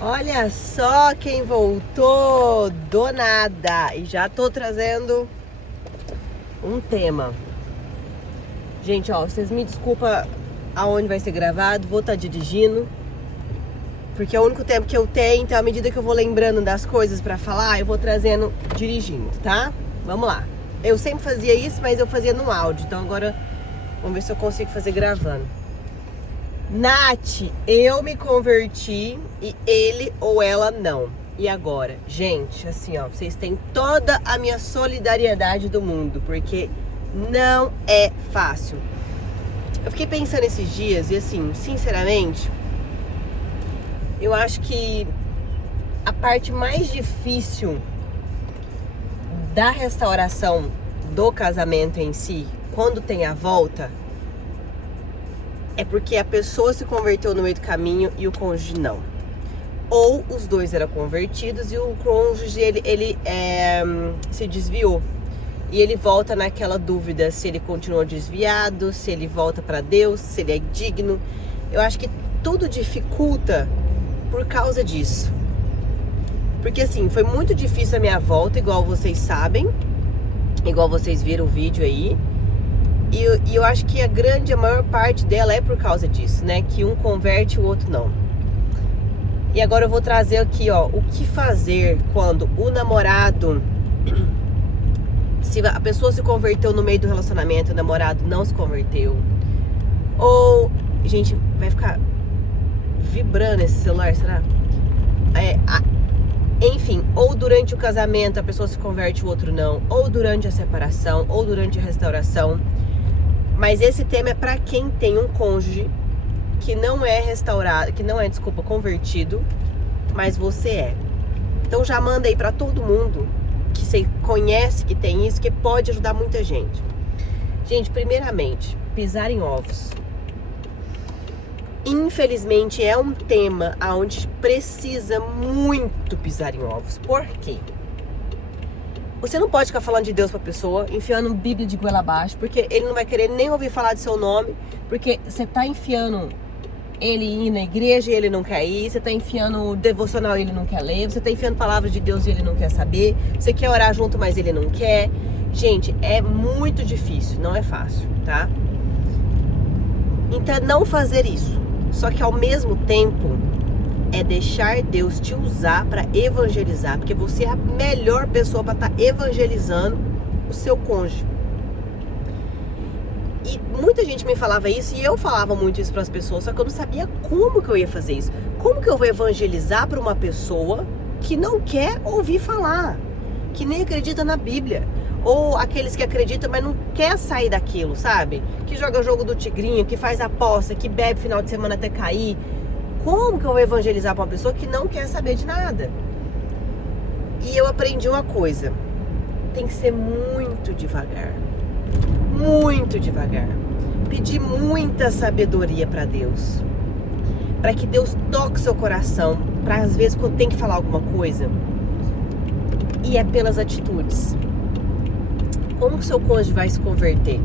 Olha só quem voltou do nada. E já tô trazendo um tema. Gente, ó, vocês me desculpam aonde vai ser gravado. Vou estar dirigindo, porque é o único tempo que eu tenho. Então, à medida que eu vou lembrando das coisas pra falar, eu vou trazendo dirigindo, tá? Vamos lá. Eu sempre fazia isso, mas eu fazia no áudio. Então agora, vamos ver se eu consigo fazer gravando. Nath, eu me converti e ele ou ela não. E agora? Gente, assim, ó, vocês têm toda a minha solidariedade do mundo, porque não é fácil. Eu fiquei pensando esses dias e assim, sinceramente, eu acho que a parte mais difícil da restauração do casamento em si, quando tem a volta, é porque a pessoa se converteu no meio do caminho e o cônjuge não. Ou os dois eram convertidos e o cônjuge ele se desviou. E ele volta naquela dúvida se ele continua desviado, se ele volta para Deus, se ele é digno. Eu acho que tudo dificulta por causa disso. Porque assim, foi muito difícil a minha volta, igual vocês sabem, igual vocês viram o vídeo aí. E eu acho que a maior parte dela é por causa disso, né? Que um converte e o outro não. E agora eu vou trazer aqui, ó, o que fazer quando o namorado... Se a pessoa se converteu no meio do relacionamento, o namorado não se converteu. Ou, gente, vai ficar vibrando esse celular, será? Enfim, ou durante o casamento a pessoa se converte, o outro não. Ou durante a separação, ou durante a restauração. Mas esse tema é para quem tem um cônjuge que não é restaurado, convertido, mas você é. Então já manda aí para todo mundo que você conhece que tem isso, que pode ajudar muita gente. Gente, primeiramente, pisar em ovos. Infelizmente é um tema onde precisa muito pisar em ovos. Por quê? Você não pode ficar falando de Deus pra pessoa, enfiando Bíblia de goela abaixo, porque ele não vai querer nem ouvir falar de seu nome, porque você tá enfiando ele ir na igreja e ele não quer ir, você tá enfiando devocional e ele não quer ler, você tá enfiando palavras de Deus e ele não quer saber, você quer orar junto, mas ele não quer. Gente, é muito difícil, não é fácil, tá? Então, não fazer isso. Só que ao mesmo tempo, é deixar Deus te usar para evangelizar, porque você é a melhor pessoa para estar evangelizando o seu cônjuge. E muita gente me falava isso e eu falava muito isso para as pessoas, só que eu não sabia como que eu ia fazer isso. Como que eu vou evangelizar para uma pessoa que não quer ouvir falar, que nem acredita na Bíblia? Ou aqueles que acreditam, mas não quer sair daquilo, sabe? Que joga jogo do tigrinho, que faz aposta, que bebe final de semana até cair. Como que eu vou evangelizar para uma pessoa que não quer saber de nada? E eu aprendi uma coisa. Tem que ser muito devagar. Muito devagar. Pedir muita sabedoria para Deus. Para que Deus toque seu coração. Para às vezes quando tem que falar alguma coisa. E é pelas atitudes. Como que seu cônjuge vai se converter?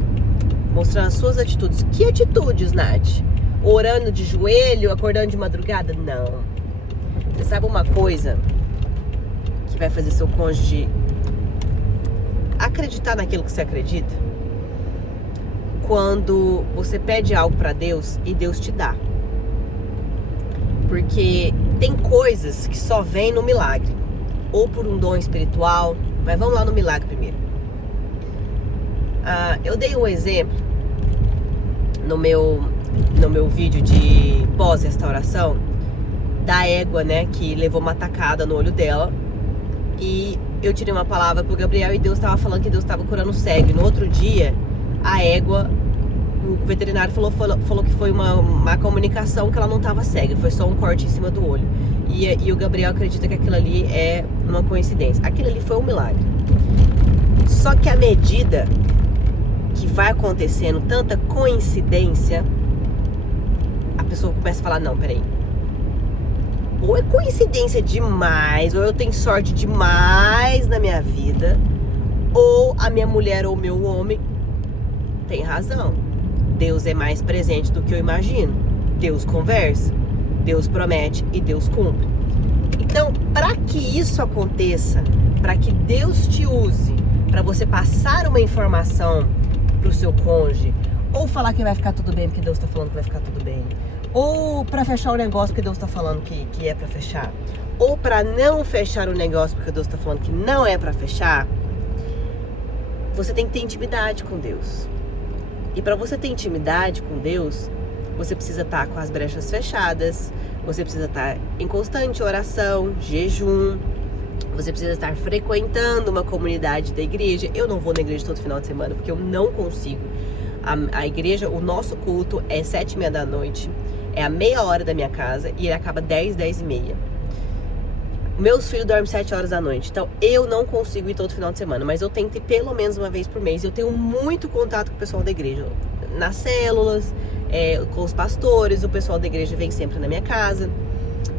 Mostrando as suas atitudes. Que atitudes, Nath? Orando de joelho, acordando de madrugada? Não. Você sabe uma coisa que vai fazer seu cônjuge acreditar naquilo que você acredita? Quando você pede algo pra Deus e Deus te dá. Porque tem coisas que só vêm no milagre. Ou por um dom espiritual. Mas vamos lá no milagre primeiro. Eu dei um exemplo no meu vídeo de pós-restauração da égua, né, que levou uma tacada no olho dela, e eu tirei uma palavra pro Gabriel e Deus estava falando que Deus estava curando cego. E no outro dia, a égua, o veterinário falou que foi uma má comunicação, que ela não estava cega, foi só um corte em cima do olho. E o Gabriel acredita que aquilo ali é uma coincidência. Aquilo ali foi um milagre. Só que à medida que vai acontecendo tanta coincidência, a pessoa começa a falar, não, peraí. Ou é coincidência demais, ou eu tenho sorte demais na minha vida, ou a minha mulher ou o meu homem tem razão. Deus é mais presente do que eu imagino. Deus conversa, Deus promete e Deus cumpre. para que isso aconteça, para que Deus te use, para você passar uma informação pro seu cônjuge, ou falar que vai ficar tudo bem porque Deus está falando que vai ficar tudo bem, ou para fechar o negócio porque Deus está falando que é para fechar, ou para não fechar o negócio porque Deus está falando que não é para fechar, você tem que ter intimidade com Deus. E para você ter intimidade com Deus, você precisa estar com as brechas fechadas, você precisa estar em constante oração, jejum, você precisa estar frequentando uma comunidade da igreja. Eu não vou na igreja todo final de semana porque eu não consigo. A igreja, o nosso culto é 7h30 da noite, é a meia hora da minha casa e ele acaba 10h30. Meus filhos dormem 7 horas da noite, então eu não consigo ir todo final de semana, mas eu tento ir pelo menos uma vez por mês. Eu tenho muito contato com o pessoal da igreja, nas células, com os pastores, o pessoal da igreja vem sempre na minha casa.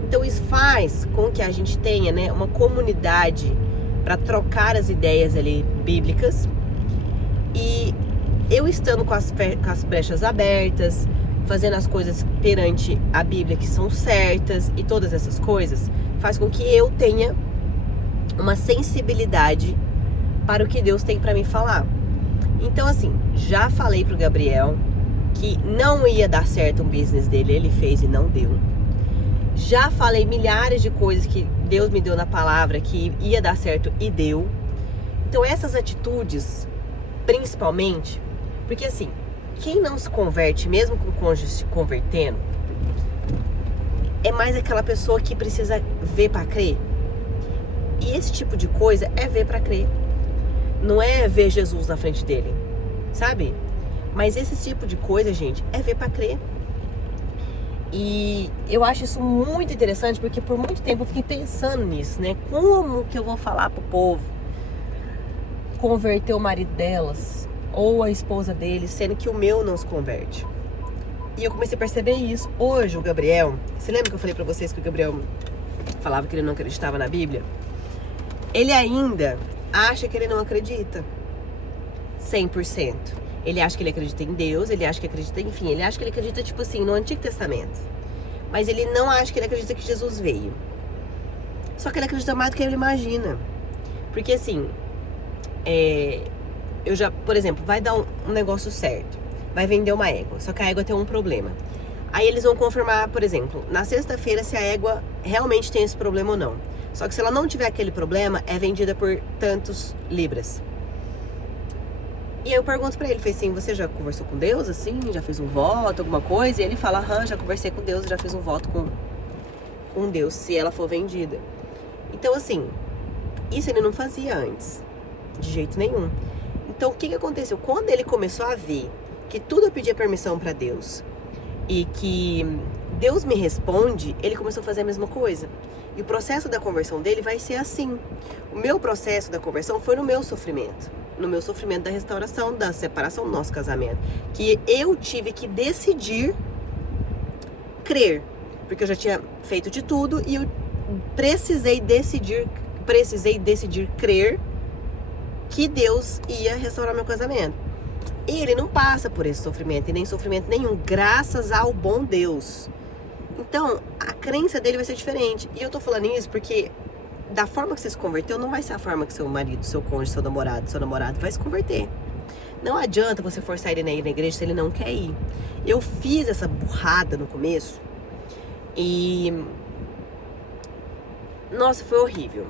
Então isso faz com que a gente tenha, né, uma comunidade para trocar as ideias ali bíblicas. E eu estando com as brechas abertas, fazendo as coisas perante a Bíblia que são certas e todas essas coisas, faz com que eu tenha uma sensibilidade para o que Deus tem para me falar. Então assim, já falei pro Gabriel que não ia dar certo um business dele, ele fez e não deu. Já falei milhares de coisas que Deus me deu na palavra que ia dar certo e deu. Então essas atitudes, principalmente, porque assim, quem não se converte, mesmo com o cônjuge se convertendo, é mais aquela pessoa que precisa ver para crer. E esse tipo de coisa é ver para crer. Não é ver Jesus na frente dele, sabe? Mas esse tipo de coisa, gente, é ver para crer. E eu acho isso muito interessante, porque por muito tempo eu fiquei pensando nisso, né? Como que eu vou falar pro povo converter o marido delas ou a esposa deles, sendo que o meu não se converte? E eu comecei a perceber isso. Hoje o Gabriel, você lembra que eu falei pra vocês que o Gabriel falava que ele não acreditava na Bíblia? Ele ainda acha que ele não acredita 100%. Ele acha que ele acredita em Deus, ele acha que acredita, enfim, ele acha que ele acredita, tipo assim, no Antigo Testamento. Mas ele não acha que ele acredita que Jesus veio. Só que ele acredita mais do que ele imagina. Porque assim, eu já, por exemplo, vai dar um negócio certo, vai vender uma égua, só que a égua tem um problema. Aí eles vão confirmar, por exemplo, na sexta-feira se a égua realmente tem esse problema ou não. Só que se ela não tiver aquele problema, é vendida por tantos libras. E aí eu pergunto pra ele, falei assim, você já conversou com Deus, assim? Já fez um voto, alguma coisa? E ele fala, já conversei com Deus, já fiz um voto com Deus, se ela for vendida. Então assim, isso ele não fazia antes, de jeito nenhum. Então o que aconteceu? Quando ele começou a ver que tudo eu pedia permissão pra Deus e que Deus me responde, ele começou a fazer a mesma coisa. E o processo da conversão dele vai ser assim. O meu processo da conversão foi no meu sofrimento. No meu sofrimento da restauração, da separação do nosso casamento. Que eu tive que decidir crer. Porque eu já tinha feito de tudo e eu precisei decidir crer que Deus ia restaurar meu casamento. E ele não passa por esse sofrimento e nem sofrimento nenhum, graças ao bom Deus. Então, a crença dele vai ser diferente. E eu tô falando isso porque da forma que você se converteu, não vai ser a forma que seu marido, seu cônjuge, seu namorado vai se converter. Não adianta você forçar ele a ir na igreja se ele não quer ir. Eu fiz essa burrada no começo e... nossa, foi horrível.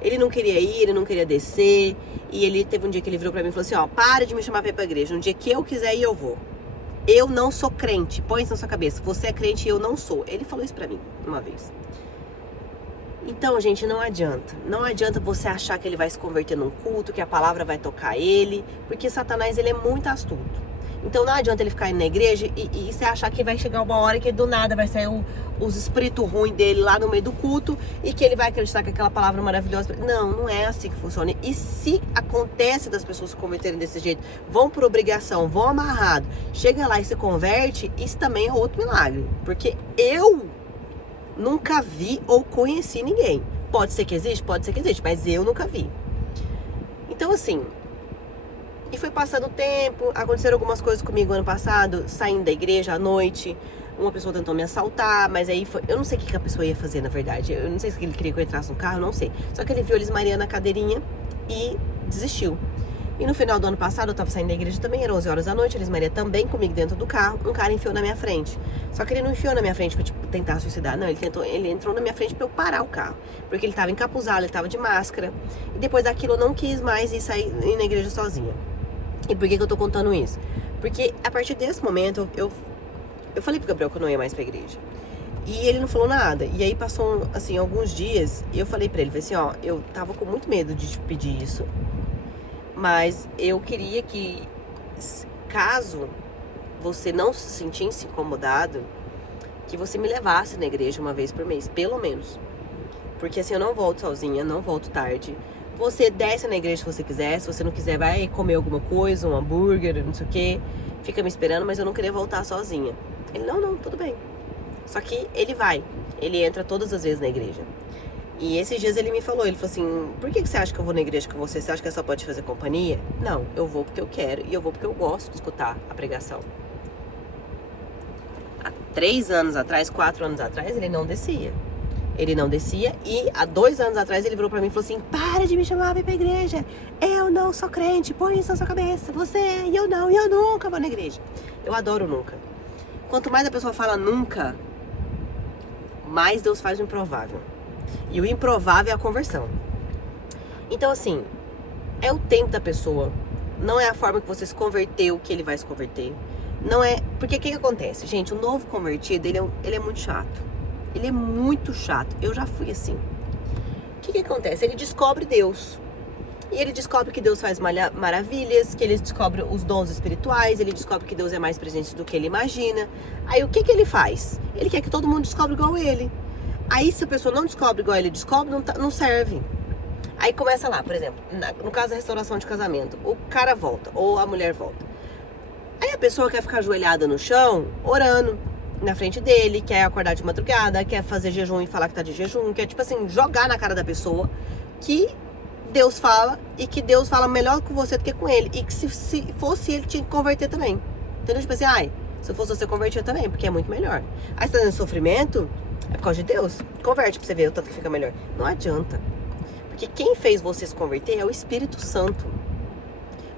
Ele não queria ir, ele não queria descer. E ele teve um dia que ele virou pra mim e falou assim, ó, para de me chamar pra ir pra igreja. Um dia que eu quiser ir, eu vou. Eu não sou crente, põe isso na sua cabeça. Você é crente e eu não sou. Ele falou isso pra mim uma vez. Então, gente, não adianta. Não adianta você achar que ele vai se converter num culto, que a palavra vai tocar ele, porque Satanás, ele é muito astuto. Então não adianta ele ficar indo na igreja e você achar que vai chegar uma hora que do nada vai sair os espíritos ruins dele lá no meio do culto e que ele vai acreditar que aquela palavra é maravilhosa. Não, não é assim que funciona. E se acontece das pessoas se converterem desse jeito, vão por obrigação, vão amarrado, chega lá e se converte, isso também é outro milagre. Porque eu nunca vi ou conheci ninguém. Pode ser que existe, mas eu nunca vi. Então assim... E foi passando o tempo, aconteceram algumas coisas comigo ano passado, saindo da igreja à noite, uma pessoa tentou me assaltar, mas aí foi... Eu não sei o que a pessoa ia fazer, na verdade. Eu não sei se ele queria que eu entrasse no carro, não sei. Só que ele viu eles Maria na cadeirinha e desistiu. E no final do ano passado, eu tava saindo da igreja também, era 11 horas da noite, eles Maria também comigo dentro do carro, um cara enfiou na minha frente. Só que ele não enfiou na minha frente pra, tipo, tentar suicidar, não, ele entrou na minha frente pra eu parar o carro. Porque ele tava encapuzado, ele tava de máscara. E depois daquilo eu não quis mais ir na igreja sozinha. E por que eu tô contando isso? Porque a partir desse momento, eu falei pro Gabriel que eu não ia mais pra igreja. E ele não falou nada. E aí passou, assim, alguns dias, e eu falei pra ele, falei assim, ó, eu tava com muito medo de te pedir isso. Mas eu queria que, caso você não se sentisse incomodado, que você me levasse na igreja uma vez por mês, pelo menos. Porque assim, eu não volto sozinha, não volto tarde. Você desce na igreja se você quiser, se você não quiser, vai comer alguma coisa, um hambúrguer, não sei o que. Fica me esperando, mas eu não queria voltar sozinha. Ele, não, tudo bem. Só que ele entra todas as vezes na igreja. E esses dias ele me falou, ele falou assim, por que você acha que eu vou na igreja com você? Você acha que só pode fazer companhia? Não, eu vou porque eu quero e eu vou porque eu gosto de escutar a pregação. Há 3 anos atrás, 4 anos atrás, ele não descia. Ele não descia e há 2 anos atrás ele virou pra mim e falou assim, para de me chamar pra ir pra igreja. Eu não sou crente, põe isso na sua cabeça. Você e eu não, e eu nunca vou na igreja. Eu adoro nunca. Quanto mais a pessoa fala nunca, mais Deus faz o improvável. E o improvável é a conversão. Então, assim, é o tempo da pessoa. Não é a forma que você se converteu que ele vai se converter. Não é... Porque o que acontece? Gente, o novo convertido, ele é muito chato. Ele é muito chato. Eu já fui assim. O que acontece? Ele descobre Deus. E ele descobre que Deus faz maravilhas, que ele descobre os dons espirituais, ele descobre que Deus é mais presente do que ele imagina. Aí o que ele faz? Ele quer que todo mundo descobre igual ele. Aí se a pessoa não descobre igual ele descobre, não serve. Aí começa lá, por exemplo, no caso da restauração de casamento, o cara volta, ou a mulher volta. Aí a pessoa quer ficar ajoelhada no chão, orando na frente dele, quer acordar de madrugada, quer fazer jejum e falar que tá de jejum, quer, tipo assim, jogar na cara da pessoa que Deus fala e que Deus fala melhor com você do que com ele. E que se fosse ele, tinha que converter também. Entendeu? Tipo assim, se eu fosse você, convertia também, porque é muito melhor. Aí você tá tendo sofrimento, é por causa de Deus. Converte pra você ver o tanto que fica melhor. Não adianta. Porque quem fez você se converter é o Espírito Santo.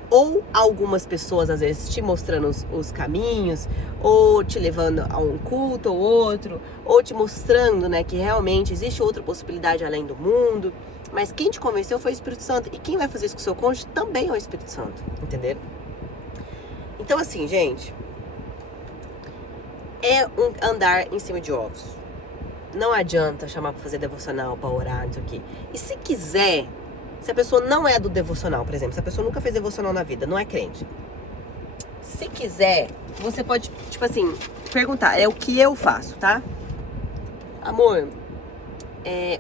Ou algumas pessoas, às vezes, te mostrando os caminhos, ou te levando a um culto ou outro, ou te mostrando, né, que realmente existe outra possibilidade além do mundo. Mas quem te convenceu foi o Espírito Santo. E quem vai fazer isso com o seu cônjuge também é o Espírito Santo. Entenderam? Então, assim, gente, é um andar em cima de ovos. Não adianta chamar pra fazer devocional, pra orar, não sei o quê. E se quiser, se a pessoa não é do devocional, por exemplo, se a pessoa nunca fez devocional na vida, não é crente. Se quiser, você pode, tipo assim, perguntar, é o que eu faço, tá? Amor,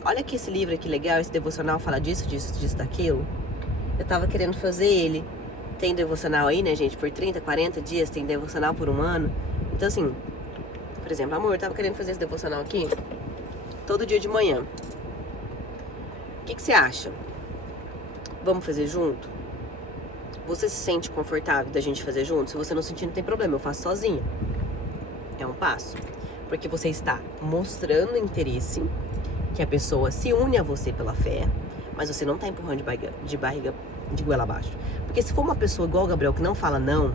olha aqui esse livro aqui legal, esse devocional fala disso, daquilo. Eu tava querendo fazer ele. Tem devocional aí, né, gente? Por 30, 40 dias, tem devocional por 1 ano. Então, assim, por exemplo, amor, eu tava querendo fazer esse devocional aqui todo dia de manhã. O que você acha? Vamos fazer junto? Você se sente confortável da gente fazer junto? Se você não sentir, não tem problema, eu faço sozinha. É um passo. Porque você está mostrando interesse, que a pessoa se une a você pela fé, mas você não tá empurrando de barriga de goela abaixo. Porque se for uma pessoa igual o Gabriel que não fala não,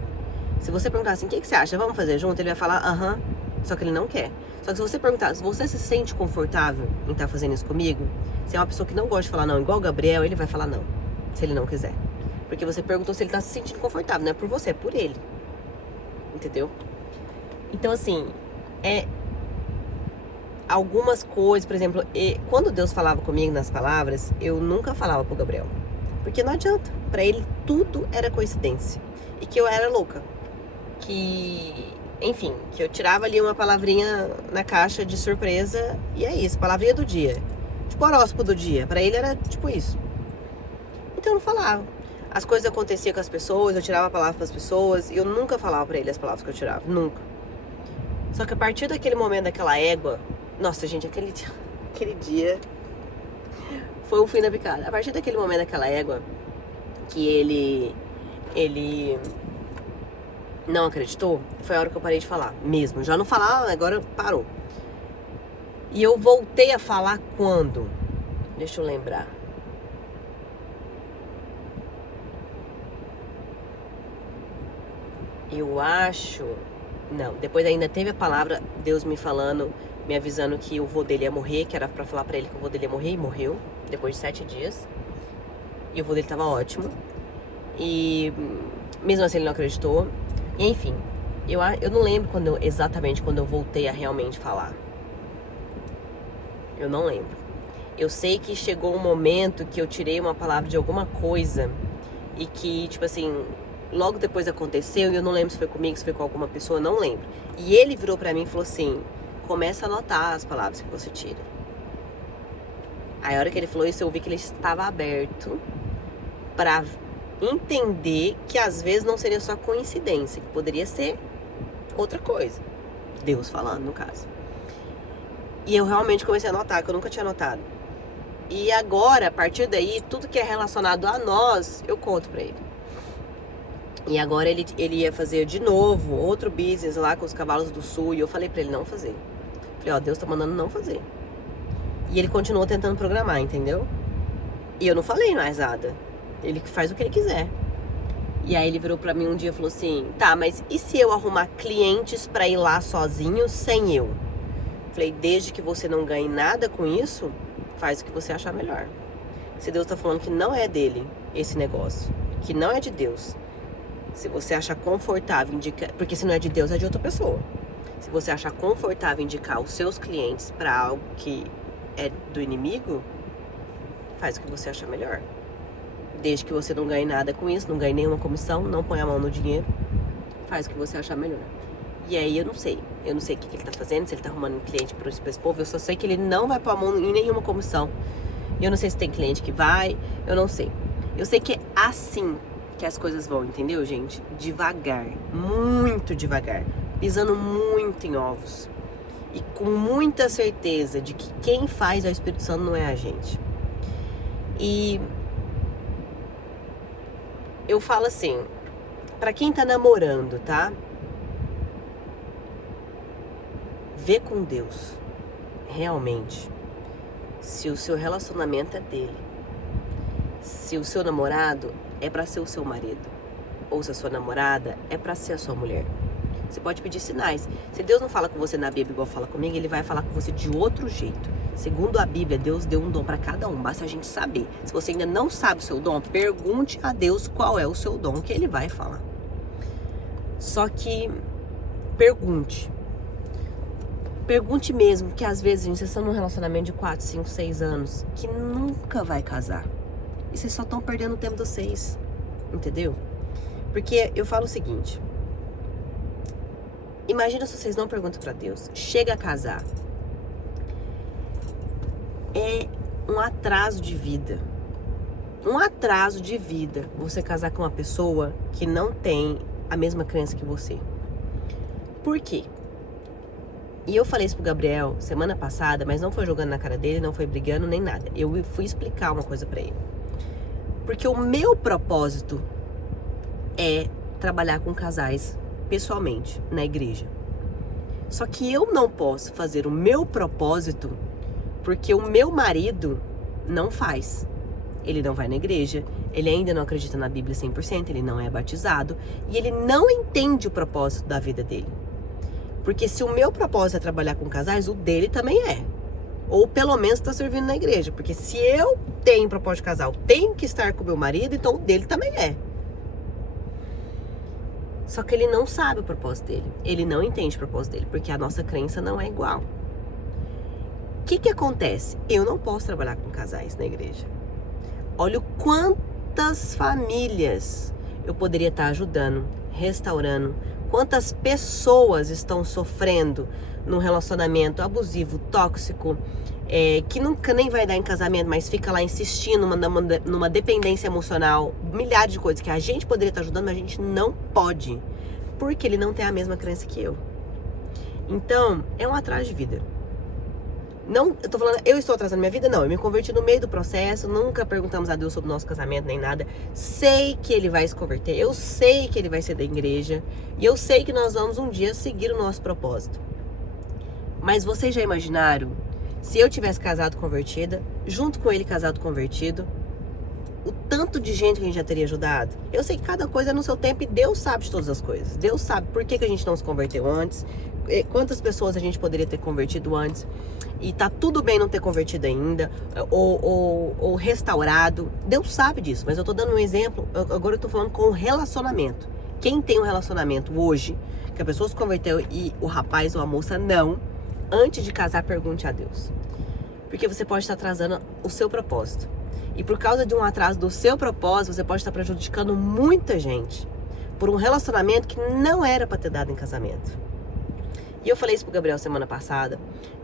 se você perguntar assim, o que você acha? Vamos fazer junto? Ele vai falar, aham, só que ele não quer. Só que se você perguntar, se você se sente confortável em estar fazendo isso comigo, se é uma pessoa que não gosta de falar não, igual o Gabriel, ele vai falar não, se ele não quiser. Porque você perguntou se ele tá se sentindo confortável, não é por você, é por ele. Entendeu? Então, assim, algumas coisas, por exemplo, quando Deus falava comigo nas palavras, eu nunca falava pro Gabriel. Porque não adianta. Pra ele, tudo era coincidência. E que eu era louca. Enfim, que eu tirava ali uma palavrinha na caixa de surpresa e é isso, palavrinha do dia. Tipo horóscopo do dia. Pra ele era tipo isso. Então eu não falava. As coisas aconteciam com as pessoas, eu tirava a palavra pras pessoas e eu nunca falava pra ele as palavras que eu tirava. Nunca. Só que a partir daquele momento, daquela égua... Nossa, gente, aquele dia foi o fim da picada. A partir daquele momento, daquela égua, que ele não acreditou, foi a hora que eu parei de falar, mesmo. Já não falava, agora parou. E eu voltei a falar quando? Deixa eu lembrar. Eu acho... Não, depois ainda teve a palavra, Deus me falando, me avisando que o vô dele ia morrer, que era pra falar pra ele que o vô dele ia morrer, e morreu, depois de 7 dias. E o vô dele tava ótimo. E mesmo assim ele não acreditou. E enfim, eu não lembro exatamente quando eu voltei a realmente falar. Eu não lembro. Eu sei que chegou um momento que eu tirei uma palavra de alguma coisa e que, tipo assim, logo depois aconteceu e eu não lembro se foi comigo, se foi com alguma pessoa, não lembro. E ele virou pra mim e falou assim, começa a anotar as palavras que você tira. Aí a hora que ele falou isso, eu vi que ele estava aberto pra entender que às vezes não seria só coincidência, que poderia ser outra coisa. Deus falando, no caso. E eu realmente comecei a notar, que eu nunca tinha notado. E agora, a partir daí, tudo que é relacionado a nós, eu conto pra ele. E agora ele ia fazer de novo outro business lá com os cavalos do sul. E eu falei pra ele não fazer. Falei, ó, Deus tá mandando não fazer. E ele continuou tentando programar, entendeu? E eu não falei mais nada. Ele faz o que ele quiser. E aí ele virou pra mim um dia e falou assim, tá, mas e se eu arrumar clientes pra ir lá sozinho, sem eu? Falei, desde que você não ganhe nada com isso, faz o que você achar melhor. Se Deus tá falando que não é dele esse negócio, que não é de Deus, se você achar confortável indicar, porque se não é de Deus é de outra pessoa. Se você achar confortável indicar os seus clientes pra algo que é do inimigo, faz o que você achar melhor. Desde que você não ganhe nada com isso, não ganhe nenhuma comissão, não põe a mão no dinheiro, faz o que você achar melhor. E aí eu não sei o que ele tá fazendo, se ele tá arrumando um cliente pra esse povo, eu só sei que ele não vai pôr a mão em nenhuma comissão. Eu não sei se tem cliente que vai, eu não sei. Eu sei que é assim que as coisas vão, entendeu, gente? Devagar, muito devagar, pisando muito em ovos. E com muita certeza de que quem faz é o Espírito Santo, não é a gente. E eu falo assim, pra quem tá namorando, tá? Vê com Deus, realmente, se o seu relacionamento é dele. Se o seu namorado é pra ser o seu marido. Ou se a sua namorada é pra ser a sua mulher. Você pode pedir sinais. Se Deus não fala com você na Bíblia igual fala comigo, ele vai falar com você de outro jeito. Segundo a Bíblia, Deus deu um dom pra cada um, basta a gente saber. Se você ainda não sabe o seu dom, pergunte a Deus qual é o seu dom, que ele vai falar. Só que pergunte. Pergunte mesmo, porque às vezes, gente, vocês estão num relacionamento de 4, 5, 6 anos que nunca vai casar. E vocês só estão perdendo o tempo de vocês, entendeu? Porque eu falo o seguinte, imagina se vocês não perguntam pra Deus, chega a casar. É um atraso de vida. Um atraso de vida você casar com uma pessoa que não tem a mesma crença que você. Por quê? E eu falei isso pro Gabriel semana passada, mas não foi jogando na cara dele, não foi brigando nem nada. Eu fui explicar uma coisa pra ele. Porque o meu propósito é trabalhar com casais pessoalmente na igreja. Só que eu não posso fazer o meu propósito porque o meu marido não faz. Ele não vai na igreja, ele ainda não acredita na Bíblia 100%, ele não é batizado e ele não entende o propósito da vida dele. Porque se o meu propósito é trabalhar com casais, o dele também é. Ou pelo menos está servindo na igreja. Porque se eu tenho propósito de casal, tenho que estar com o meu marido, então o dele também é. Só que ele não sabe o propósito dele. Ele não entende o propósito dele, porque a nossa crença não é igual. O que acontece? Eu não posso trabalhar com casais na igreja. Olha quantas famílias eu poderia estar ajudando, restaurando. Quantas pessoas estão sofrendo num relacionamento abusivo, tóxico, que nunca nem vai dar em casamento, mas fica lá insistindo numa dependência emocional, milhares de coisas que a gente poderia estar ajudando, mas a gente não pode, porque ele não tem a mesma crença que eu. Então, é um atraso de vida. Não, eu tô falando, eu estou atrasando minha vida? Não, eu me converti no meio do processo, nunca perguntamos a Deus sobre o nosso casamento, nem nada. Sei que ele vai se converter, eu sei que ele vai ser da igreja, e eu sei que nós vamos um dia seguir o nosso propósito. Mas vocês já imaginaram, se eu tivesse casado convertida, junto com ele casado convertido, o tanto de gente que a gente já teria ajudado? Eu sei que cada coisa é no seu tempo e Deus sabe de todas as coisas. Deus sabe por que a gente não se converteu antes, quantas pessoas a gente poderia ter convertido antes, e tá tudo bem não ter convertido ainda, ou restaurado. Deus sabe disso, mas eu tô dando um exemplo, agora eu tô falando com o relacionamento. Quem tem um relacionamento hoje, que a pessoa se converteu e o rapaz ou a moça não, antes de casar, pergunte a Deus. Porque você pode estar atrasando o seu propósito. E por causa de um atraso do seu propósito, você pode estar prejudicando muita gente por um relacionamento que não era para ter dado em casamento. E eu falei isso pro Gabriel semana passada,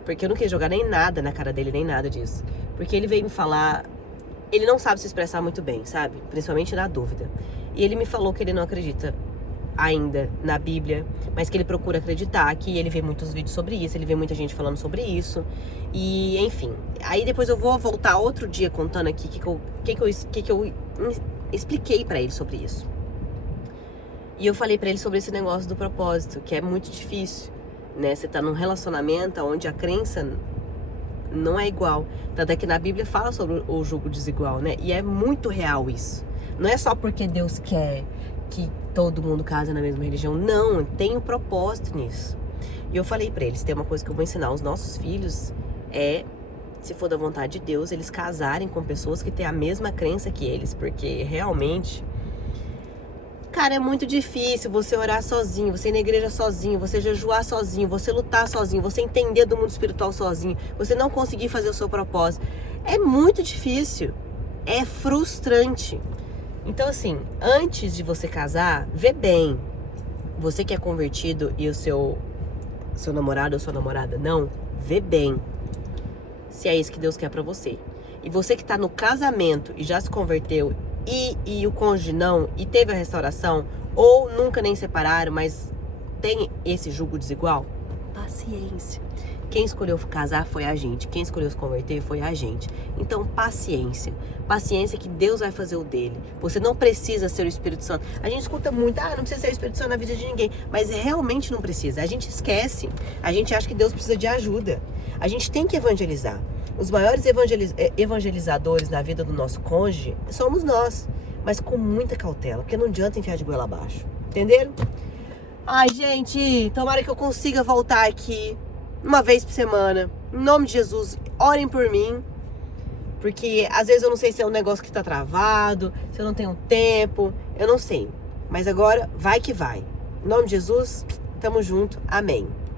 porque eu não quis jogar nem nada na cara dele, nem nada disso. Porque ele veio me falar, ele não sabe se expressar muito bem, sabe? Principalmente na dúvida. E ele me falou que ele não acredita ainda na Bíblia, mas que ele procura acreditar, que ele vê muitos vídeos sobre isso, ele vê muita gente falando sobre isso, e enfim. Aí depois eu vou voltar outro dia contando aqui que eu expliquei pra ele sobre isso. E eu falei pra ele sobre esse negócio do propósito, que é muito difícil, né? Você tá num relacionamento onde a crença não é igual. Tanto é que na Bíblia fala sobre o jugo desigual, né? E é muito real isso. Não é só porque Deus quer que todo mundo casa na mesma religião. Não, tem um propósito nisso. E eu falei pra eles, tem uma coisa que eu vou ensinar aos nossos filhos, se for da vontade de Deus, eles casarem com pessoas que têm a mesma crença que eles, porque realmente, cara, é muito difícil você orar sozinho, você ir na igreja sozinho, você jejuar sozinho, você lutar sozinho, você entender do mundo espiritual sozinho, você não conseguir fazer o seu propósito. É muito difícil, é frustrante. Então, assim, antes de você casar, vê bem. Você que é convertido e o seu namorado ou sua namorada não, vê bem se é isso que Deus quer pra você. E você que tá no casamento e já se converteu e o cônjuge não, e teve a restauração, ou nunca nem separaram, mas tem esse jugo desigual, paciência. Quem escolheu casar foi a gente. Quem escolheu se converter foi a gente. Então, paciência. Paciência que Deus vai fazer o dele. Você não precisa ser o Espírito Santo. A gente escuta muito, não precisa ser o Espírito Santo na vida de ninguém. Mas realmente não precisa. A gente esquece. A gente acha que Deus precisa de ajuda. A gente tem que evangelizar. Os maiores evangelizadores na vida do nosso cônjuge somos nós. Mas com muita cautela. Porque não adianta enfiar de goela abaixo. Entenderam? Ai, gente, tomara que eu consiga voltar aqui uma vez por semana, em nome de Jesus, orem por mim, porque às vezes eu não sei se é um negócio que tá travado, se eu não tenho tempo, eu não sei, mas agora vai que vai. Em nome de Jesus, tamo junto, amém.